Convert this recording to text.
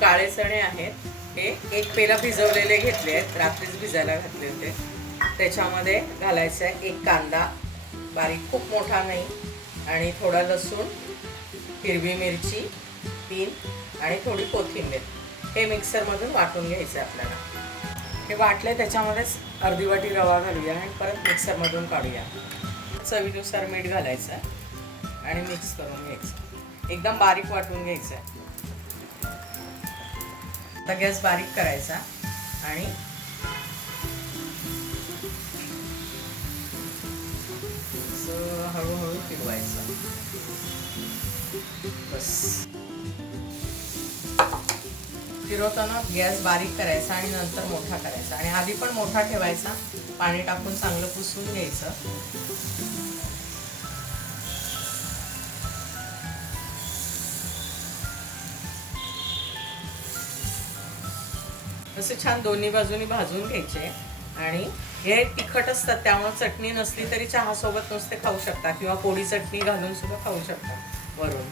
काळे चणे आहेत, हे एक पेला भिजवलेले घेतले आहेत, रात्रीच भिजायला घातले होते. त्याच्यामध्ये घालायचा आहे एक कांदा बारीक, खूप मोठा नाही, आणि थोडा लसूण, हिरवी मिरची 3 आणि थोडी कोथिंबीर. हे मिक्सरमधून वाटून घ्यायचं आहे आपल्याला. हे वाटले त्याच्यामध्येच अर्धी वाटी रवा घालूया आणि परत मिक्सरमधून काढूया. चवीनुसार मीठ घालायचं आहे आणि मिक्स करून घ्यायचं. एकदम बारीक वाटून घ्यायचं आहे. आता गॅस बारीक करायचा आणि हळूहळू फिरवायचं. बस. फिरवताना गॅस बारीक करायचा आणि नंतर मोठा करायचा, आणि आधी पण मोठा ठेवायचा. पाणी टाकून चांगलं पुसून घ्यायचं. असे छान दोन्ही बाजूनी भाजून घ्यायचे. आणि हे तिखट असतात, त्यामुळे चटणी नसली तरी चहा सोबत नुसते खाऊ शकता, किंवा पोळी चटणी घालून सुद्धा खाऊ शकता वरून.